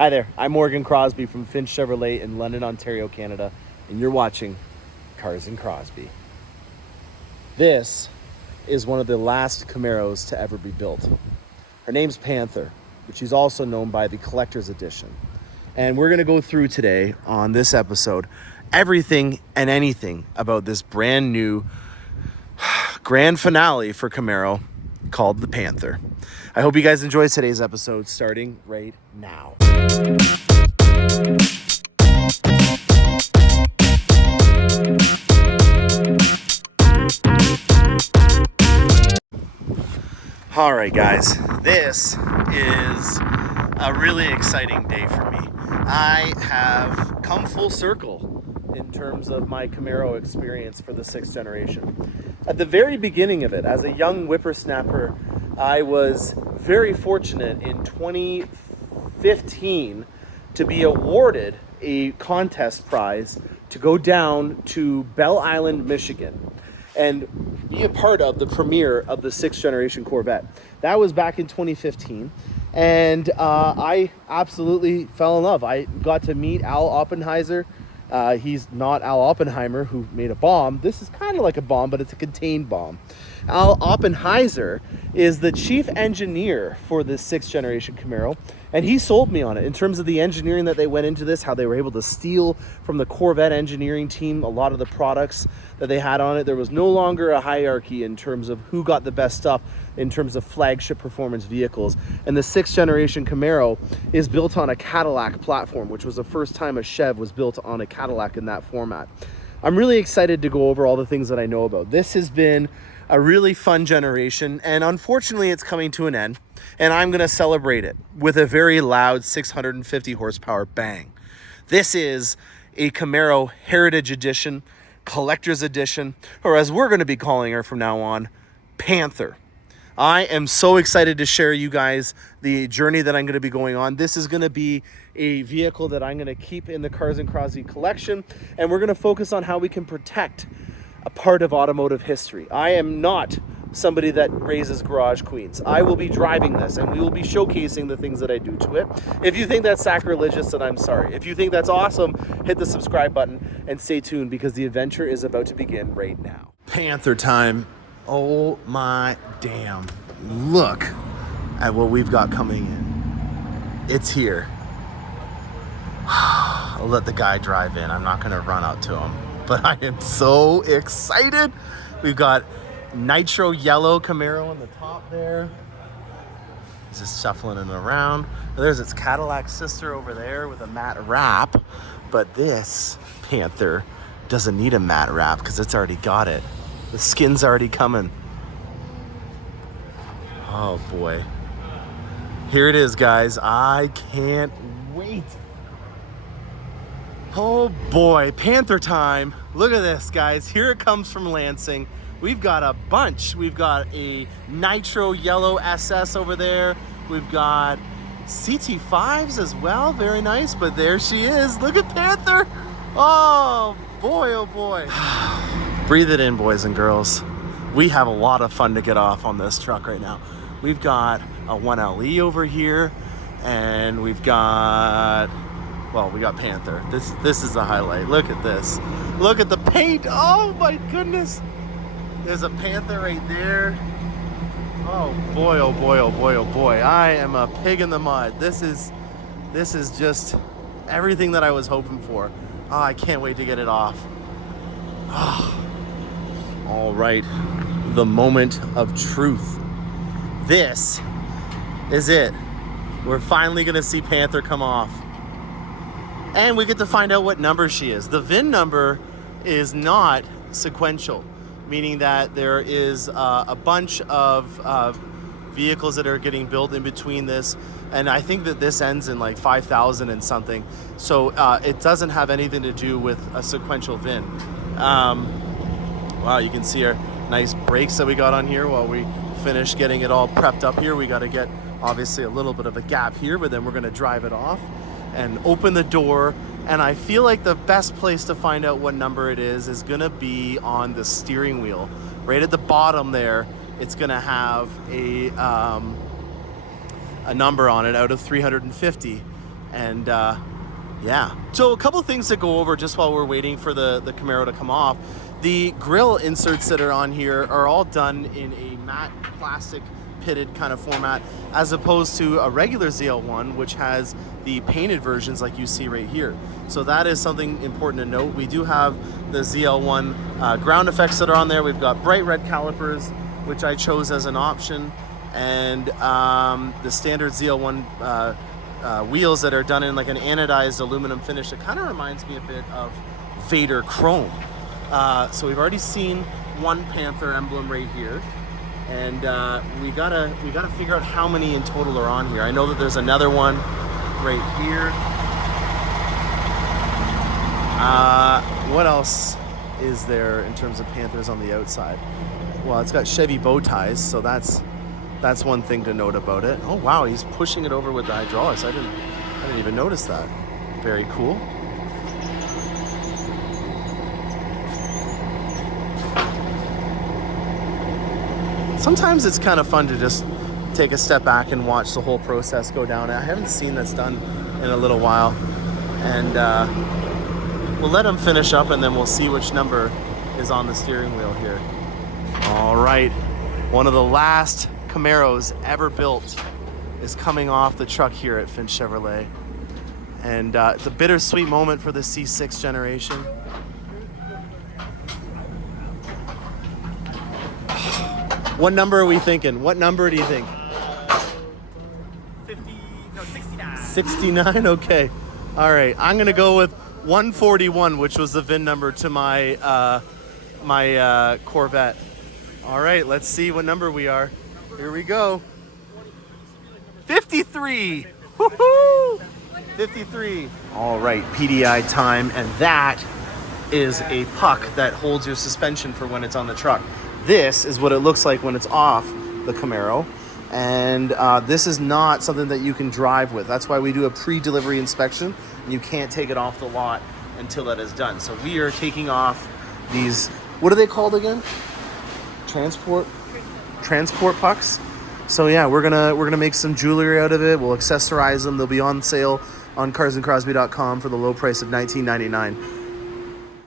Hi there, I'm Morgan Crosbie from Finch Chevrolet in London, Ontario, Canada, and you're watching Cars and Crosby. This is one of the last Camaros to ever be built. Her name's Panther, but she's also known by the Collectors Edition. And we're gonna go through today on this episode everything and anything about this brand new grand finale for Camaro called the Panther. I hope you guys enjoy today's episode starting right now. All right, guys, this is a really exciting day for me. I have come full circle in terms of my Camaro experience for the 6th generation. At the very beginning of it, as a young whippersnapper, I was very fortunate in 2015 to be awarded a contest prize to go down to Belle Island, Michigan, and be a part of the premiere of the 6th generation Corvette. That was back in 2015, and I absolutely fell in love. I got to meet Al Oppenheimer. He's not Al Oppenheimer, who made a bomb. This is kind of like a bomb, but it's a contained bomb. Al Oppenheimer is the chief engineer for this 6th generation Camaro, and he sold me on it in terms of the engineering that they went into this, how they were able to steal from the Corvette engineering team a lot of the products that they had on it. There was no longer a hierarchy in terms of who got the best stuff in terms of flagship performance vehicles. And the 6th generation Camaro is built on a Cadillac platform, which was the first time a Chev was built on a Cadillac in that format. I'm really excited to go over all the things that I know about. This has been a really fun generation, and unfortunately it's coming to an end, and I'm gonna celebrate it with a very loud 650 horsepower bang. This is a Camaro Heritage Edition, Collector's Edition, or as we're gonna be calling her from now on, Panther. I am so excited to share you guys the journey that I'm going to be going on. This is going to be a vehicle that I'm going to keep in the Cars and Crosby collection, and we're going to focus on how we can protect a part of automotive history. I am not somebody that raises garage queens. I will be driving this, and we will be showcasing the things that I do to it. If you think that's sacrilegious, then I'm sorry. If you think that's awesome, hit the subscribe button and stay tuned, because the adventure is about to begin right now. Panther time. Oh my damn. Look at what we've got coming in. It's here. I'll let the guy drive in. I'm not going to run up to him. But I am so excited. We've got nitro yellow Camaro on the top there. He's just shuffling it around. There's its Cadillac sister over there with a matte wrap. But this Panther doesn't need a matte wrap because it's already got it. The skin's already coming. Oh boy. Here it is, guys. I can't wait. Oh boy, Panther time. Look at this, guys. Here it comes from Lansing. We've got a bunch. We've got a nitro yellow SS over there. We've got CT5s as well. Very nice, but there she is. Look at Panther. Oh boy, oh boy. Breathe it in, boys and girls. We have a lot of fun to get off on this truck right now. We've got a 1LE over here, and we've got, well, we got Panther. This is the highlight. Look at this. Look at the paint. Oh my goodness. There's a Panther right there. Oh boy, oh boy, oh boy, oh boy. I am a pig in the mud. This is just everything that I was hoping for. Oh, I can't wait to get it off. Oh. All right, the moment of truth. This is it. We're finally gonna see Panther come off. And we get to find out what number she is. The VIN number is not sequential, meaning that there is a bunch of vehicles that are getting built in between this. And I think that this ends in like 5,000 and something. So it doesn't have anything to do with a sequential VIN. Wow, you can see our nice brakes that we got on here while we finish getting it all prepped up here. We got to get obviously a little bit of a gap here, but then we're going to drive it off and open the door. And I feel like the best place to find out what number it is going to be on the steering wheel. Right at the bottom there, it's going to have a number on it out of 350. And yeah. So a couple things to go over just while we're waiting for the Camaro to come off. The grill inserts that are on here are all done in a matte plastic pitted kind of format, as opposed to a regular ZL1, which has the painted versions like you see right here. So that is something important to note. We do have the ZL1 ground effects that are on there. We've got bright red calipers, which I chose as an option, and the standard ZL1 wheels that are done in like an anodized aluminum finish that kind of reminds me a bit of Vader Chrome. So we've already seen one Panther emblem right here, and we gotta figure out how many in total are on here. I know that there's another one right here. What else is there in terms of Panthers on the outside? Well, it's got Chevy bow ties, so that's one thing to note about it. Oh wow, he's pushing it over with the hydraulics. I didn't even notice that. Very cool. Sometimes it's kind of fun to just take a step back and watch the whole process go down. I haven't seen this done in a little while. And we'll let him finish up, and then we'll see which number is on the steering wheel here. All right, one of the last Camaros ever built is coming off the truck here at Finch Chevrolet. And it's a bittersweet moment for the C6 generation. What number are we thinking? What number do you think? 69. 69? Okay. All right. I'm going to go with 141, which was the VIN number to my Corvette. All right. Let's see what number we are. Here we go. 53. Woohoo! 53. All right. PDI time. And that is a puck that holds your suspension for when it's on the truck. This is what it looks like when it's off the Camaro, and this is not something that you can drive with. That's why we do a pre-delivery inspection, and you can't take it off the lot until that is done. So we are taking off these, what are they called again? Transport pucks. So yeah, we're gonna make some jewelry out of it. We'll accessorize them. They'll be on sale on carsandcrosby.com for the low price of $19.99.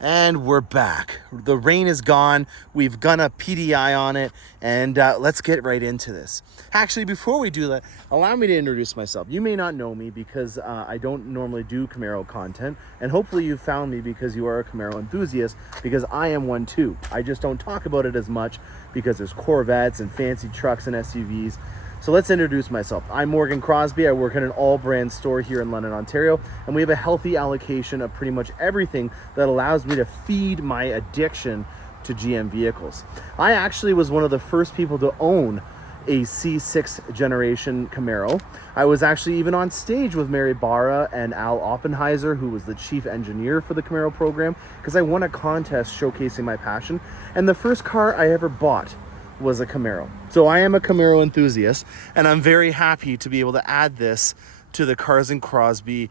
And we're back. The rain is gone. We've got a PDI on it, and let's get right into this. Actually, before we do that, allow me to introduce myself. You may not know me because I don't normally do Camaro content, and hopefully you found me because you are a Camaro enthusiast, because I am one too. I just don't talk about it as much because there's Corvettes and fancy trucks and SUVs. So let's introduce myself. I'm Morgan Crosbie. I work at an all-brand store here in London, Ontario, and we have a healthy allocation of pretty much everything that allows me to feed my addiction to GM vehicles. I actually was one of the first people to own a C6 generation Camaro. I was actually even on stage with Mary Barra and Al Oppenheiser, who was the chief engineer for the Camaro program, because I won a contest showcasing my passion. And the first car I ever bought was a Camaro. So I am a Camaro enthusiast, and I'm very happy to be able to add this to the Cars and Crosby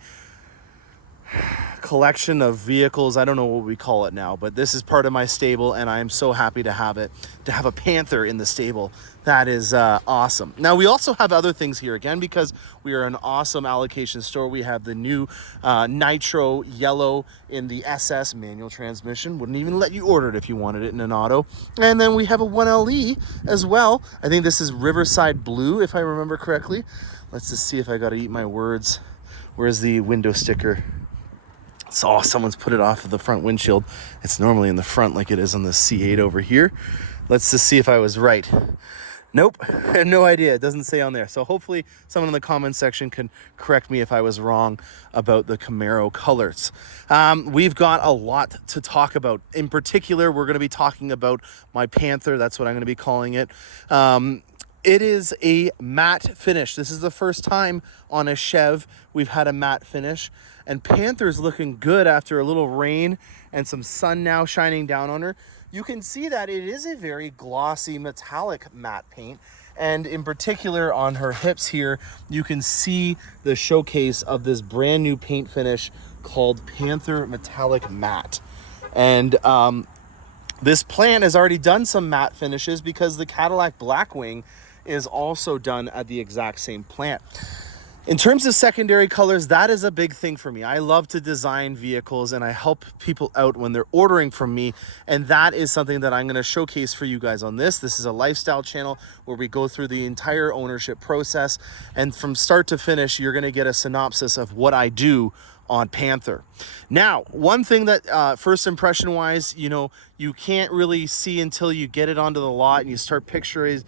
collection of vehicles. I don't know what we call it now, but this is part of my stable, and I am so happy to have it, to have a Panther in the stable. That is awesome. Now we also have other things here, again, because we are an awesome allocation store. We have the new Nitro Yellow in the SS manual transmission. Wouldn't even let you order it if you wanted it in an auto. And then we have a 1LE as well. I think this is Riverside Blue, if I remember correctly. Let's just see if I got to eat my words. Where's the window sticker? So someone's put it off of the front windshield. It's normally in the front like it is on the C8 over here. Let's just see if I was right. Nope, I have no idea. It doesn't say on there. So hopefully someone in the comments section can correct me if I was wrong about the Camaro colors. We've got a lot to talk about. In particular, we're going to be talking about my Panther. That's what I'm going to be calling it. It is a matte finish. This is the first time on a Chev we've had a matte finish. And Panther's looking good after a little rain and some sun now shining down on her. You can see that it is a very glossy metallic matte paint. And in particular on her hips here, you can see the showcase of this brand new paint finish called Panther Metallic Matte. And this plant has already done some matte finishes because the Cadillac Blackwing is also done at the exact same plant. In terms of secondary colors, that is a big thing for me. I love to design vehicles and I help people out when they're ordering from me. And that is something that I'm going to showcase for you guys on this. This is a lifestyle channel where we go through the entire ownership process. And from start to finish, you're going to get a synopsis of what I do on Panther. Now, one thing that first impression wise, you know, you can't really see until you get it onto the lot and you start picturing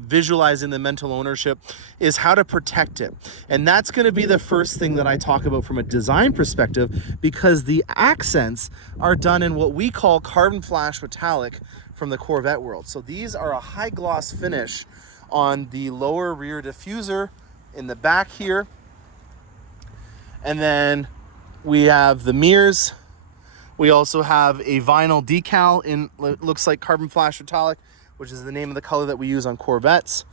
visualizing the mental ownership is how to protect it. And that's going to be the first thing that I talk about from a design perspective, because the accents are done in what we call carbon flash metallic from the Corvette world. So these are a high gloss finish on the lower rear diffuser in the back here. And then we have the mirrors. We also have a vinyl decal in, looks like carbon flash metallic, which is the name of the color that we use on Corvettes,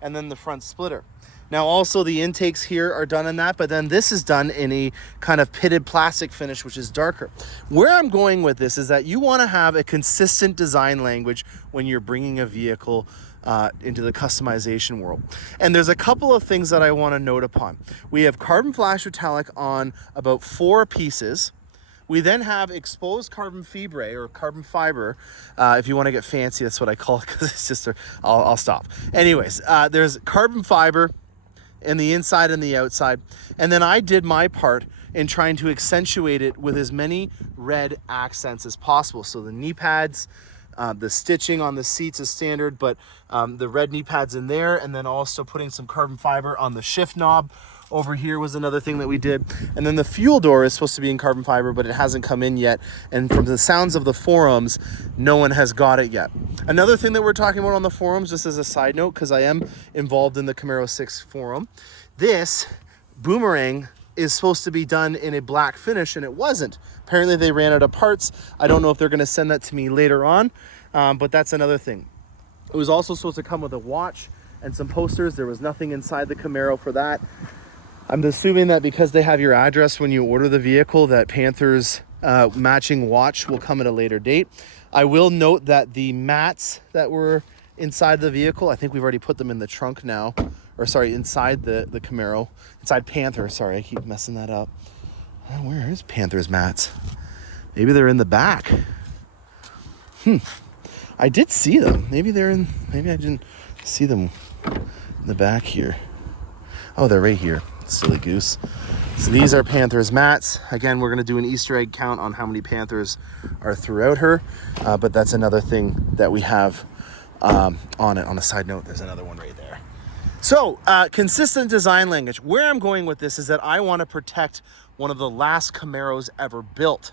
and then the front splitter. Now also the intakes here are done in that, but then this is done in a kind of pitted plastic finish, which is darker. Where I'm going with this is that you want to have a consistent design language when you're bringing a vehicle into the customization world. And there's a couple of things that I want to note upon. We have carbon flash metallic on about 4 pieces. We then have exposed carbon fibre or carbon fiber. If you want to get fancy, that's what I call it, because it's just I'll stop. Anyways, there's carbon fiber in the inside and the outside. And then I did my part in trying to accentuate it with as many red accents as possible. So the knee pads, the stitching on the seats is standard, but the red knee pads in there, and then also putting some carbon fiber on the shift knob over here was another thing that we did. And then the fuel door is supposed to be in carbon fiber, but it hasn't come in yet. And from the sounds of the forums, no one has got it yet. Another thing that we're talking about on the forums, just as a side note, because I am involved in the Camaro 6 forum, this boomerang is supposed to be done in a black finish, and it wasn't. Apparently they ran out of parts. I don't know if they're going to send that to me later on, but that's another thing. It was also supposed to come with a watch and some posters. There was nothing inside the Camaro for that. I'm assuming that because they have your address when you order the vehicle, that Panther's matching watch will come at a later date. I will note that the mats that were inside the vehicle, I think we've already put them in the trunk now, or sorry, inside the Camaro, inside Panther. Sorry, I keep messing that up. Where is Panther's mats? Maybe they're in the back. I did see them. Maybe I didn't see them in the back here. Oh, they're right here. Silly goose. So these are Panther's mats. Again, we're going to do an Easter egg count on how many Panthers are throughout her, but that's another thing that we have on it. On a side note, there's another one right there. So consistent design language. Where I'm going with this is that I want to protect one of the last Camaros ever built.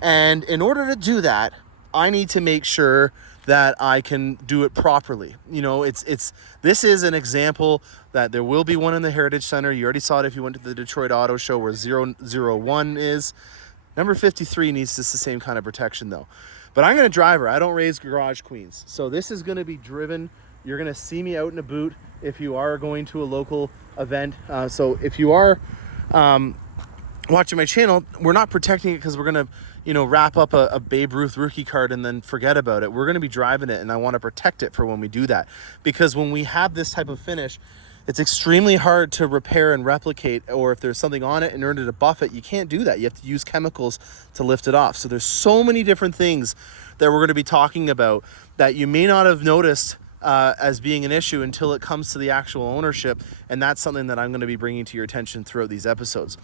And in order to do that, I need to make sure that I can do it properly. You know, this is an example that there will be one in the Heritage Center. You already saw it if you went to the Detroit Auto Show, where 001 is. Number 53 needs just the same kind of protection though. But I'm going to drive her. I don't raise garage queens. So this is going to be driven. You're going to see me out in a boot if you are going to a local event. So if you are watching my channel, we're not protecting it because we're going to, wrap up a Babe Ruth rookie card and then forget about it. We're going to be driving it, and I want to protect it for when we do that. Because when we have this type of finish, it's extremely hard to repair and replicate, or if there's something on it in order to buff it, you can't do that. You have to use chemicals to lift it off. So there's so many different things that we're going to be talking about that you may not have noticed as being an issue until it comes to the actual ownership. And that's something that I'm going to be bringing to your attention throughout these episodes.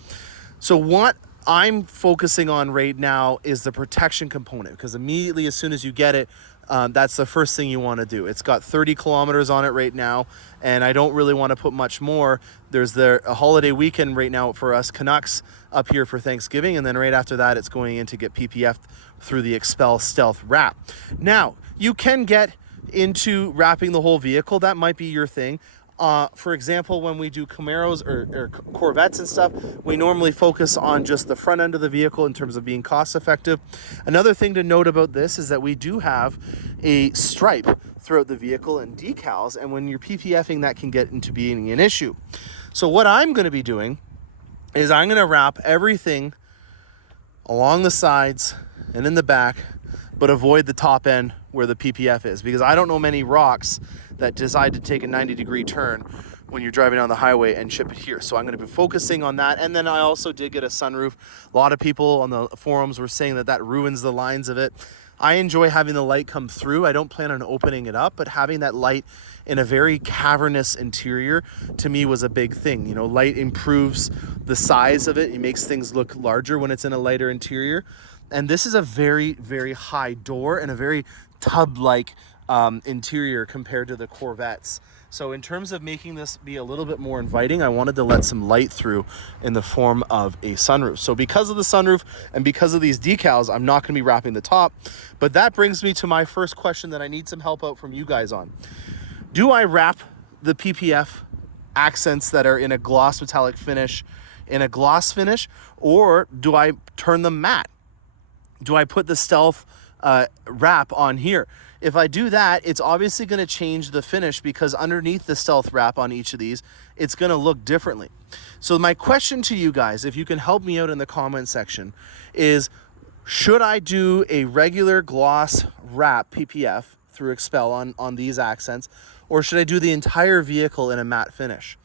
So what I'm focusing on right now is the protection component, because immediately as soon as you get it, that's the first thing you want to do. It's got 30 kilometers on it right now, and I don't really want to put much more. There's a holiday weekend right now for us Canucks up here for Thanksgiving, and then right after that it's going in to get PPF through the Expel Stealth wrap. Now, you can get into wrapping the whole vehicle. That might be your thing. For example, when we do Camaros or Corvettes and stuff, we normally focus on just the front end of the vehicle in terms of being cost effective. Another thing to note about this is that we do have a stripe throughout the vehicle and decals, and when you're PPFing, that can get into being an issue. So what I'm going to be doing is I'm going to wrap everything along the sides and in the back, but avoid the top end where the PPF is, because I don't know many rocks that decide to take a 90-degree turn when you're driving down the highway and ship it here. So I'm going to be focusing on that. And then I also did get a sunroof. A lot of people on the forums were saying that that ruins the lines of it. I enjoy having the light come through. I don't plan on opening it up, but having that light in a very cavernous interior to me was a big thing. You know, light improves the size of it. It makes things look larger when it's in a lighter interior. And this is a very, very high door and a very tub-like interior compared to the Corvettes. So in terms of making this be a little bit more inviting, I wanted to let some light through in the form of a sunroof. So because of the sunroof and because of these decals, I'm not going to be wrapping the top. But that brings me to my first question that I need some help out from you guys on. Do I wrap the PPF accents that are in a gloss metallic finish in a gloss finish, or do I turn them matte? Do I put the stealth wrap on here? If I do that, it's obviously going to change the finish because underneath the stealth wrap on each of these, it's going to look differently. So my question to you guys, if you can help me out in the comment section, is should I do a regular gloss wrap PPF through Expel on these accents, or should I do the entire vehicle in a matte finish?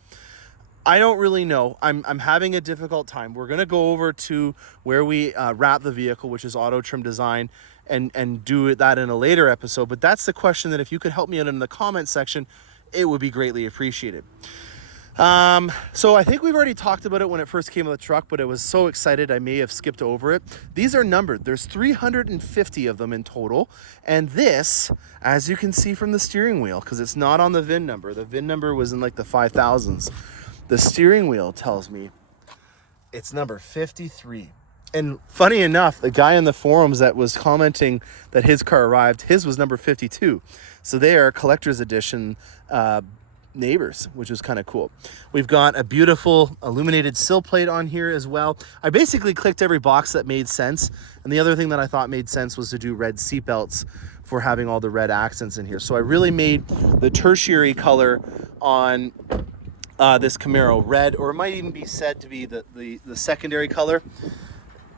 I don't really know. I'm having a difficult time. We're going to go over to where we wrap the vehicle, which is Auto Trim Design, and do that in a later episode. But that's the question that if you could help me out in the comment section, it would be greatly appreciated. So I think we've already talked about it when it first came on the truck, but I was so excited I may have skipped over it. These are numbered. There's 350 of them in total. And this, as you can see from the steering wheel, because it's not on the VIN number. The VIN number was in like the 5,000s. The steering wheel tells me it's number 53. And funny enough, the guy in the forums that was commenting that his car arrived, his was number 52. So they are Collector's Edition neighbors, which is kind of cool. We've got a beautiful illuminated sill plate on here as well. I basically clicked every box that made sense. And the other thing that I thought made sense was to do red seat belts for having all the red accents in here. So I really made the tertiary color on this Camaro red, or it might even be said to be the secondary color.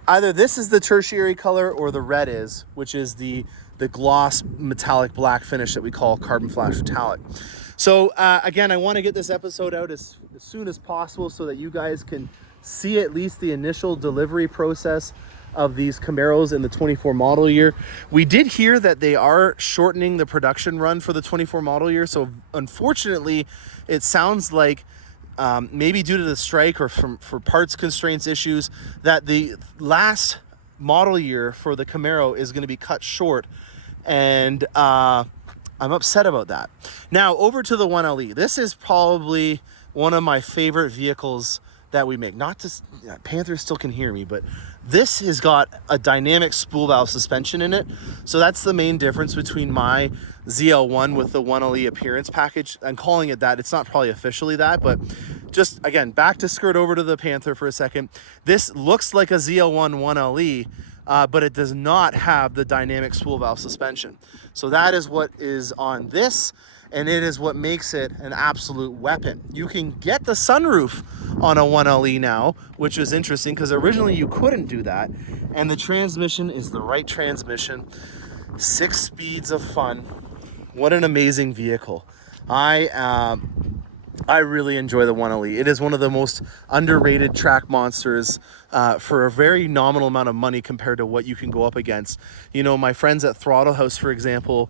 Either this is the tertiary color or the red is, which is the gloss metallic black finish that we call carbon flash metallic. So again, I want to get this episode out as soon as possible so that you guys can see at least the initial delivery process of these Camaros in the 24 model year. We did hear that they are shortening the production run for the 24 model year. So unfortunately, it sounds like maybe due to the strike or for parts constraints issues, that the last model year for the Camaro is going to be cut short. And I'm upset about that. Now, over to the 1LE. This is probably one of my favorite vehicles that we make. Not to, Panther still can hear me, but this has got a dynamic spool valve suspension in it. So that's the main difference between my ZL1 with the 1LE appearance package. I'm calling it that. It's not probably officially that, but just again, back to skirt over to the Panther for a second. This looks like a ZL1 1LE, but it does not have the dynamic spool valve suspension. So that is what is on this, and it is what makes it an absolute weapon. You can get the sunroof on a 1LE now, which is interesting because originally you couldn't do that. And the transmission is the right transmission. 6 speeds of fun. What an amazing vehicle. I really enjoy the 1LE. It is one of the most underrated track monsters for a very nominal amount of money compared to what you can go up against. You know, my friends at Throttle House, for example,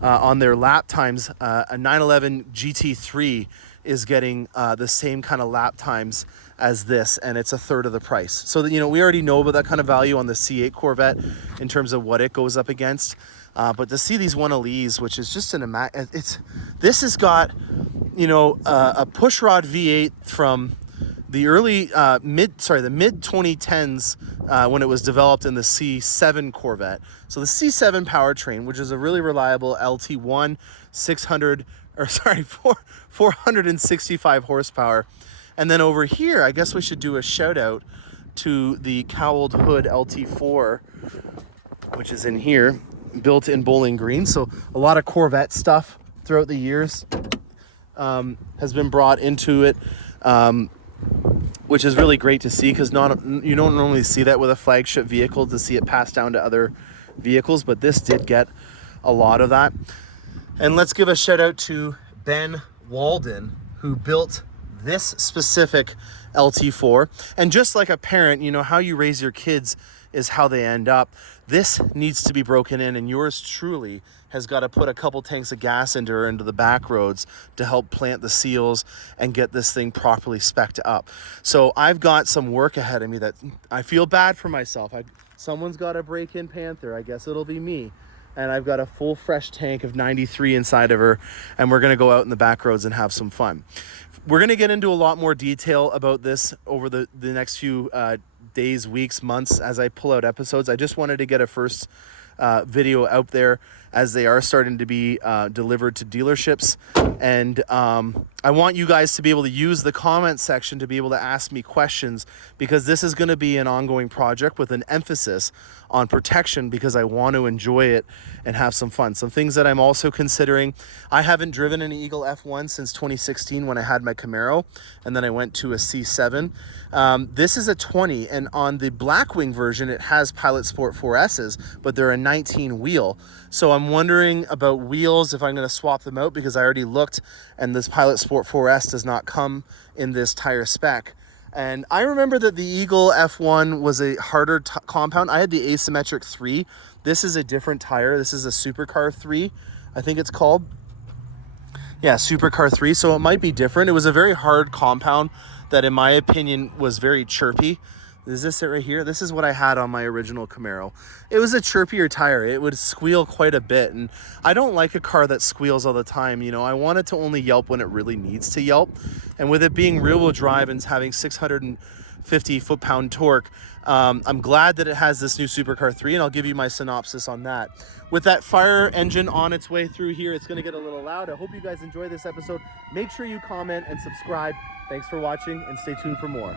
on their lap times, a 911 GT3 is getting the same kind of lap times as this, and it's a third of the price. So that, you know, we already know about that kind of value on the C8 Corvette in terms of what it goes up against. But to see these 1LEs, which is just this has got, you know, a pushrod V8 from the mid 2010s when it was developed in the C7 Corvette. So the C7 powertrain, which is a really reliable LT1 465 horsepower. And then over here, I guess we should do a shout out to the cowled hood LT4, which is in here, built in Bowling Green. So a lot of Corvette stuff throughout the years has been brought into it, which is really great to see because you don't normally see that with a flagship vehicle, to see it passed down to other vehicles, but this did get a lot of that. And let's give a shout out to Ben Walden, who built this specific LT4. And just like a parent, you know, how you raise your kids is how they end up. This needs to be broken in, and yours truly has got to put a couple tanks of gas into her into the back roads to help plant the seals and get this thing properly spec'd up. So I've got some work ahead of me that I feel bad for myself. Someone's got to break in Panther. I guess it'll be me. And I've got a full fresh tank of 93 inside of her, and we're going to go out in the back roads and have some fun. We're going to get into a lot more detail about this over the next few days, weeks, months as I pull out episodes. I just wanted to get a first video out there as they are starting to be delivered to dealerships. And I want you guys to be able to use the comment section to be able to ask me questions, because this is going to be an ongoing project with an emphasis on protection, because I want to enjoy it and have some fun. Some things that I'm also considering: I haven't driven an Eagle F1 since 2016 when I had my Camaro, and then I went to a C7. This is a 20, and on the Blackwing version it has Pilot Sport 4S's, but they're a 19 wheel. So I'm wondering about wheels, if I'm going to swap them out, because I already looked and this Pilot Sport 4S does not come in this tire spec. And I remember that the Eagle F1 was a harder compound. I had the asymmetric 3. This is a different tire. This is a Supercar 3, I think it's called. Yeah, Supercar 3. So it might be different. It was a very hard compound that, in my opinion, was very chirpy. Is this it right here? This is what I had on my original Camaro. It was a chirpier tire. It would squeal quite a bit, and I don't like a car that squeals all the time. You know, I want it to only yelp when it really needs to yelp. And with it being rear-wheel drive and having 650 foot-pound torque, I'm glad that it has this new Supercar 3, and I'll give you my synopsis on that. With that fire engine on its way through here, it's going to get a little loud. I hope you guys enjoy this episode. Make sure you comment and subscribe. Thanks for watching, and stay tuned for more.